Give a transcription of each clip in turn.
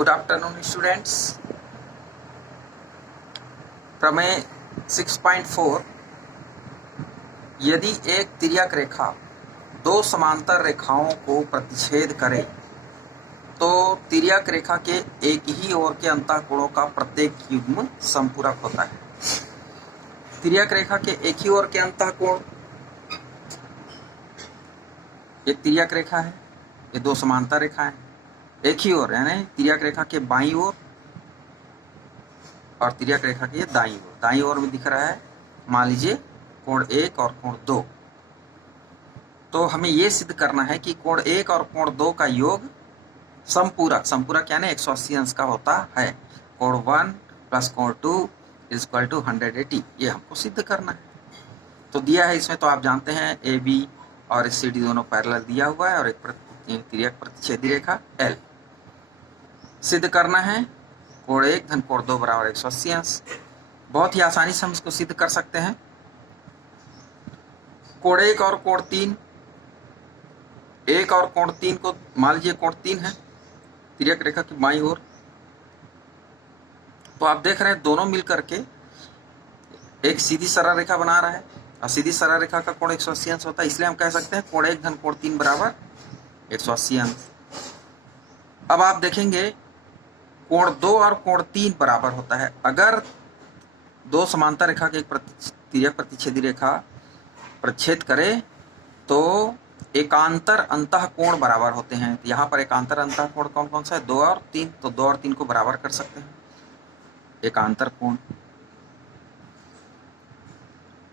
Good afternoon students. प्रमेय 6.4, यदि एक तिर्यक रेखा दो समांतर रेखाओं को प्रतिच्छेद करे तो तिर्यक रेखा के एक ही ओर के अंतःकोणों का प्रत्येक युग्म समपूरक होता है। तिर्यक रेखा के एक ही ओर के अंतःकोण, ये तिर्यक रेखा है, ये दो समांतर रेखाएं एक ही ओर, यानी तिर्यक रेखा के बाईं ओर और तिर्यक रेखा के दाईं ओर। दाईं ओर में दिख रहा है, मान लीजिए कोण 1 और कोण 2। तो हमें ये सिद्ध करना है कि कोण 1 और कोण 2 का योग समपूरक, समपूरक यानी 180 अंश का होता है। कोण 1 प्लस कोण 2 इज इक्वल टू 180, ये हमको सिद्ध करना है। तो दिया है इसमें, तो आप जानते हैं ए बी और सी डी दोनों पैरेलल दिया हुआ है और एक तिर्यक प्रतिच्छेदी रेखा एल। सिद्ध करना है कोण 1 धन कोण 2 बराबर 180 अंश। बहुत ही आसानी से हम इसको सिद्ध कर सकते हैं। कोण 1 और कोण 3, 1 और कोण 3 को मान लीजिए कोण 3 है तिर्यक रेखा की बाईं ओर। तो आप देख रहे हैं दोनों मिलकर के एक सीधी सरल रेखा बना रहा है और सीधी सरल रेखा का कोण 180 अंश होता है, इसलिए हम कह सकते हैं कोण 1 धन कोण 3 बराबर 180 अंश। अब आप देखेंगे कोण 2 और कोण 3 बराबर होता है। अगर दो समांतर रेखा के एक तिर्यक प्रतिच्छेदी रेखा प्रच्छेद करे तो एकांतर अंतःकोण बराबर होते हैं। तो यहाँ पर एकांतर अंतःकोण कौन कौन सा है? 2 और 3। तो 2 और 3 को बराबर कर सकते हैं एकांतर कोण।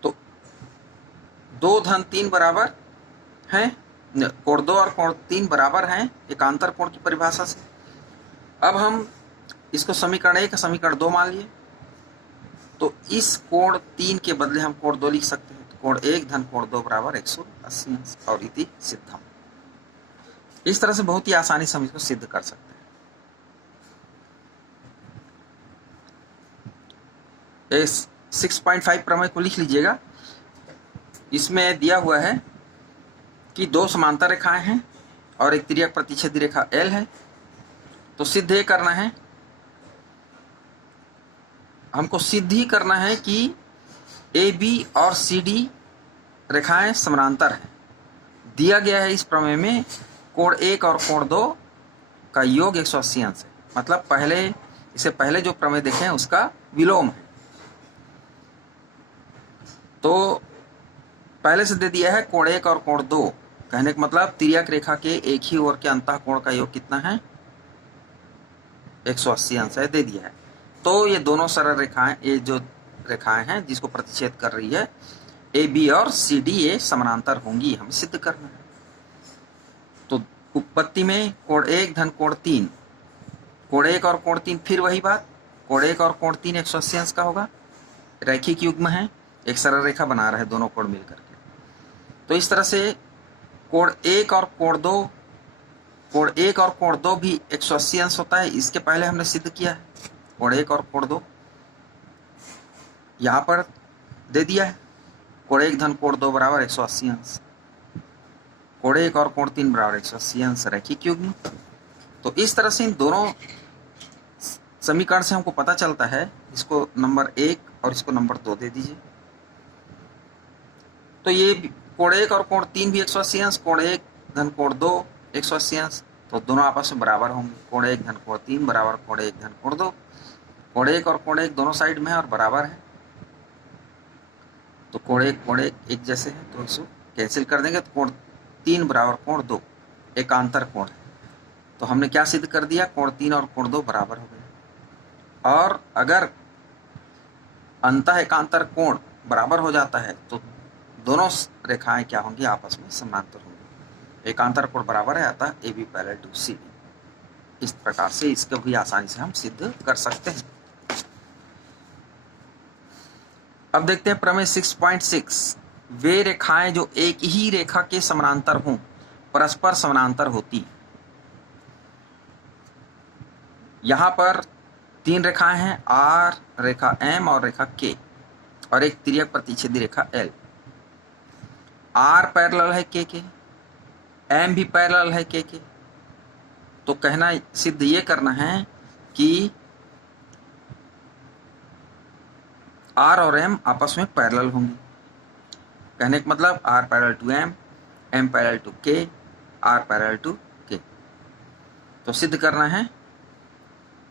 तो 2 धन 3 बराबर है, कोण 2 और कोण 3 बराबर हैं एकांतर कोण की परिभाषा से। अब हम इसको समीकरण 1 समीकरण 2 मान लिए, तो इस कोण 3 के बदले हम कोण 2 लिख सकते हैं। तो कोण 1 धन कोण 2 बराबर 180 अंश और इति सिद्धम। इस तरह से बहुत ही आसानी से हम इसको सिद्ध कर सकते हैं। इस 6.5 प्रमेय को लिख लीजिएगा। इसमें दिया हुआ है कि दो समांतर रेखाएं हैं और एक तिर्यक प्रतिच्छेदी रेखा L है। तो सिद्ध ये करना है, हमको सिद्ध ही करना है कि ए बी और सी डी रेखाएं समानांतर हैं। दिया गया है इस प्रमेय में कोण 1 और कोण 2 का योग 180 अंश है। मतलब इससे पहले जो प्रमेय देखे हैं उसका विलोम है। तो पहले से दे दिया है कोण 1 और कोण 2, कहने का मतलब तिर्यक रेखा के एक ही ओर के अंतःकोण का योग कितना है? 180 अंश है, दे दिया है। तो ये दोनों सरल रेखाएं, ये जो रेखाएं हैं जिसको प्रतिच्छेद कर रही है ए बी और सी डी, ये समानांतर होंगी, हमें सिद्ध करना है। तो उत्पत्ति में कोण 1 धन कोण 3, कोण 1 और कोण 3 फिर वही बात, कोण 1 और कोण 3 180 अंश का होगा। रैखिक युग्म है, एक सरल रेखा बना रहे दोनों कोण मिलकर के। तो इस तरह से कोण 1 और कोण 2, कोण 1 और कोण 2 भी 180 अंश होता है। इसके पहले हमने सिद्ध किया है कोण 1 और कोण 2, यहाँ पर दे दिया है कोण 1 धन कोण 2 बराबर 180 अंश, कोण 1 और कोण 3 बराबर 180 अंश, रैखिक युग्म। तो इस तरह से इन दोनों समीकरण से हमको पता चलता है, इसको नंबर 1 और इसको नंबर 2 दे दीजिए। तो ये कोण 1 और कोण 3 भी 180 अंश, कोण 1 धन कोण 2 180 अंश, तो दोनों आपस में बराबर होंगे। कोण 1 धन कोण 3 बराबर कोण 1 धन कोण 2। कोण 1 और कोण 1 दोनों साइड में है और बराबर है, तो कोण 1 एक जैसे है, तो इसको कैंसिल कर देंगे। तो कोण 3 बराबर कोण 2 एकांतर कोण है। तो हमने क्या सिद्ध कर दिया? कोण 3 और कोण 2 बराबर हो गए। और अगर अंतः एकांतर कोण बराबर हो जाता है तो दोनों रेखाएं क्या होंगी? आपस में समानांतर होंगी। एकांतर कोण बराबर है, अतः A B parallel to C D. इस प्रकार से इसको भी आसानी से हम सिद्ध कर सकते हैं। अब देखते हैं प्रमेय 6.6, वे रेखाएं जो एक ही रेखा के समानांतर हों परस्पर समानांतर होती हैं। यहां पर 3 रेखाएं हैं, R, रेखा M और रेखा K, और एक तिर्यक प्रतिच्छेदी रेखा L। R पैरेलल है K के, M भी पैरेलल है K के। तो कहना सिद्ध ये करना है कि R और M आपस में पैरेलल होंगे। कहने का मतलब R parallel to M, M parallel to K, R parallel to K। तो सिद्ध करना है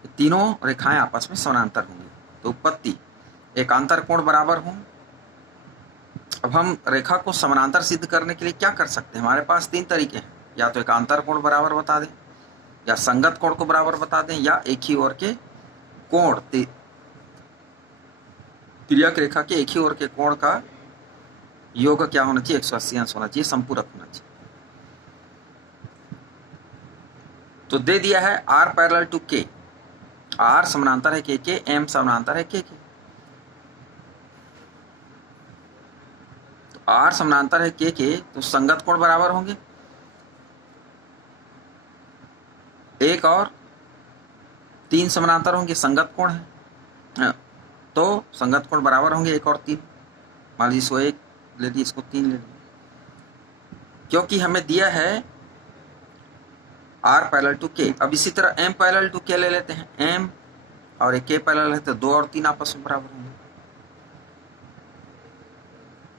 कि तीनों रेखाएं आपस में समानांतर होंगी। तो उत्पत्ति एकांतर कोण बराबर हों। अब हम रेखा को समानांतर सिद्ध करने के लिए क्या कर सकते हैं? हमारे पास तीन तरीके हैं, या तो एकांतर कोण बराबर बता दें, या संगत कोण को बराबर बता दें, या एक ही ओर के कोण, तिर्यक रेखा के एक ही ओर के कोण का योग क्या होना चाहिए? 180 अंश होना चाहिए, संपूरक होना चाहिए। तो दे दिया है R parallel to K, R समानांतर है K के, M समानांतर है K के। तो R समानांतर है K के, तो संगत कोण बराबर होंगे, 1 और 3 समानांतर होंगे, संगत कोण है, तो संगत कोण बराबर होंगे 1 और 3। मान लीजिए इसको 1 ले लीजिए, इसको 3 ले लीजिए। क्योंकि हमें दिया है R पैरेलल टू K। अब इसी तरह M पैरेलल टू K ले लेते हैं, M और एक K पैरेलल है, तो 2 और 3 आपस में बराबर होंगे।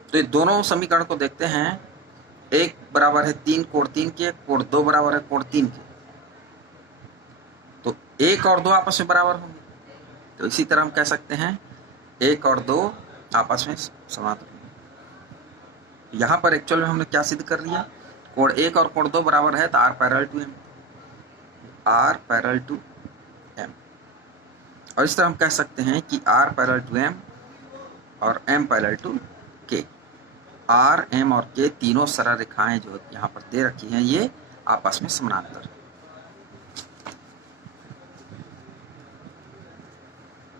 तो ये दोनों समीकरण को देखते हैं, 1 बराबर है 3 कोण 3 के, कोण 2 बराबर है कोण 3 के, तो 1 और 2 आपस में बराबर होंगे। तो इसी तरह हम कह सकते हैं 1 और 2 आपस में समांतर होंगे। यहाँ पर एक्चुअल में हमने क्या सिद्ध कर लिया? कोण 1 और कोण 2 बराबर है, तो R parallel to M, R parallel to M। और इस तरह हम कह सकते हैं कि R पैरेलल टू M और M parallel to K। R, M और K तीनों सरल रेखाएं जो यहाँ पर दे रखी हैं, ये आपस में समानांतर।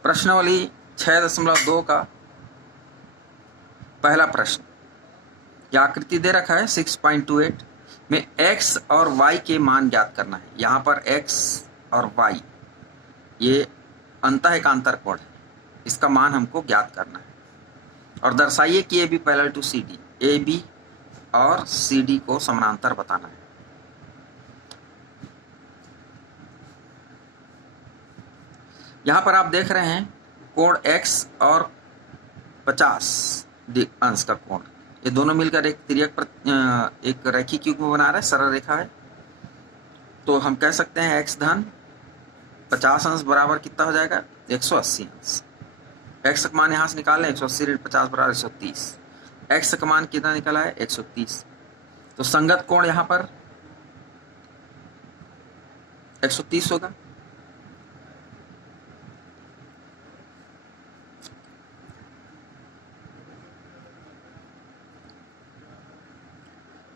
प्रश्नावली 6.2 का पहला प्रश्न, क्या आकृति दे रखा है 6.28 में x और y के मान ज्ञात करना है। यहाँ पर x और y ये अंतः एकांतर कोण है, इसका मान हमको ज्ञात करना है। और दर्शाइए कि AB parallel to CD, AB और CD को समानांतर बताना है। यहाँ पर आप देख रहे हैं कोण x और 50 अंश का कोण, ये दोनों मिलकर एक तिर्यक एक रैखिक युग्म बना रहा है, सरल रेखा है। तो हम कह सकते हैं x धन 50 अंश बराबर कितना हो जाएगा? 180 अंश। x का मान यहाँ से निकालें, 180 ऋण 50 बराबर 130। x का मान कितना निकला है? 130। तो संगत कोण यहाँ पर 130 होगा।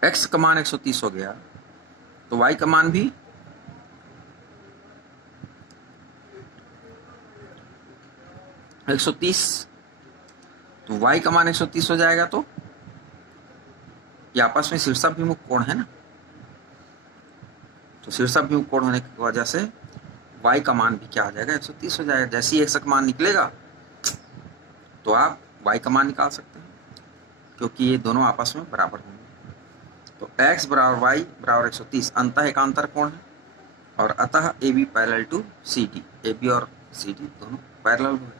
x का मान 130 हो गया, तो y का मान भी 130, तो y का मान 130 हो जाएगा। तो ये आपस में शीर्षाभिमुख कोण है ना, तो शीर्षाभिमुख कोण होने की वजह से y का मान भी क्या हो जाएगा? 130 हो जाएगा। जैसे ही x का मान निकलेगा तो आप y का मान निकाल सकते हैं, क्योंकि ये दोनों आपस में बराबर होंगे। तो x बराबर y बराबर 130 अंतः एकांतर कोण है, और अतः AB parallel to CD, AB और CD दोनों पैरेलल हुए।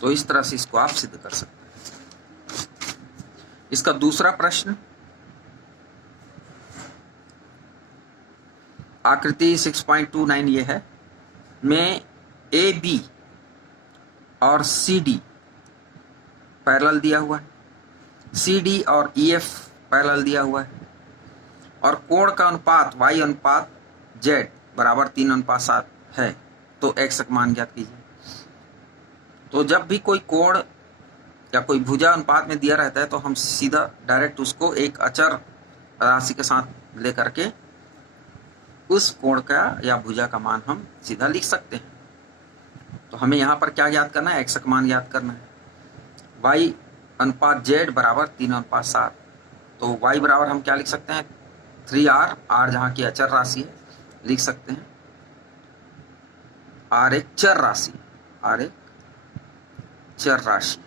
तो इस तरह से इसको आप सिद्ध कर सकते हैं। इसका दूसरा प्रश्न, आकृति 6.29 ये है, में AB और CD पैरेलल दिया हुआ है, CD और EF पैरेलल दिया हुआ है, और कोण का अनुपात y अनुपात z बराबर 3:7 है। तो x का मान ज्ञात कीजिए। तो जब भी कोई कोण या कोई भुजा अनुपात में दिया रहता है, तो हम सीधा डायरेक्ट उसको एक अचर राशि के साथ लेकर के उस कोण का या भुजा का मान हम सीधा लिख सकते हैं। तो हमें यहाँ पर क्या ज्ञात करना है? x का मान ज्ञात करना है। y अनुपात z बराबर 3:7। तो y बराबर हम क्या लिख सकते हैं? 3r, r जहाँ की अचर राशि है लिख सकते हैं, r एक चर राशि, r एक चर राशि।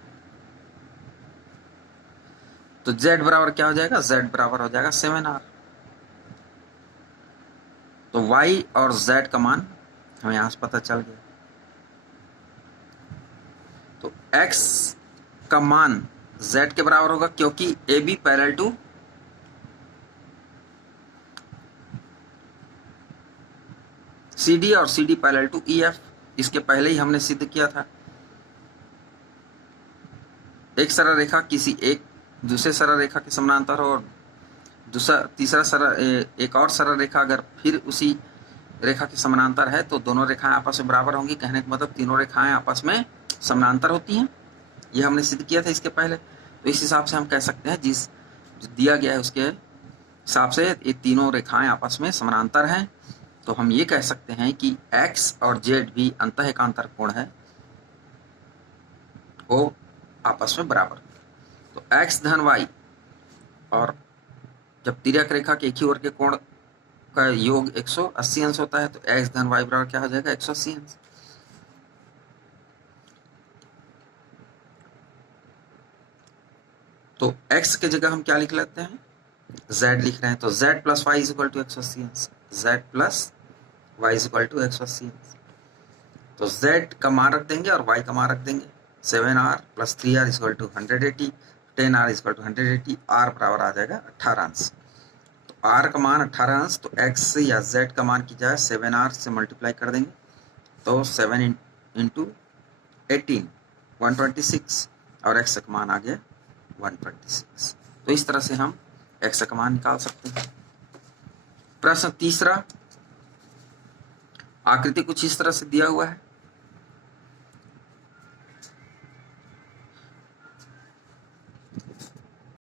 तो z बराबर क्या हो जाएगा, z बराबर हो जाएगा 7r। तो y और z का मान हमें यहां से पता चल गया। तो x का मान z के बराबर होगा क्योंकि AB पैरेलल टू CD और CD पैरेलल टू EF। इसके पहले ही हमने सिद्ध किया था। एक सरल रेखा किसी एक दूसरे सरल रेखा के समानांतर हो और एक और सरल रेखा अगर फिर उसी रेखा के समानांतर है तो दोनों रेखाएं आपस में बराबर होंगी। कहने का मतलब तीनों रेखाएं आपस में समानांतर होती हैं। ये हमने सिद्ध किया था इसके पहले। तो इस हिसाब से हम कह सकते हैं जो दिया गया है उसके हिसाब से ये तीनों रेखाएं आपस में समानांतर हैं। तो हम ये कह सकते हैं कि x और z भी अंतः एकांतर कोण है, वो आपस में बराबर। तो x धन y, और जब तिर्यक रेखा के एक ही ओर के कोण का योग 180 अंश होता है तो x धन y बराबर क्या हो जाएगा, 180 अंश। तो x के जगह हम क्या लिख लेते हैं, z लिख रहे हैं। तो z plus y is equal to 180 अंश, z plus y is equal to 180 अंश। तो z का मान रख देंगे और y का मान रख देंगे। 7r plus 3r is equal to 180, 10r is equal to 180, r बराबर आ जाएगा 18 अंश। तो r का मान 18 अंश, तो x या z का मान की जाए 7r से मल्टीप्लाई कर देंगे तो 7 इंटू 18 126, और x का मान आ गया 126। तो इस तरह से हम x का मान निकाल सकते हैं। प्रश्न तीसरा, आकृति कुछ इस तरह से दिया हुआ है।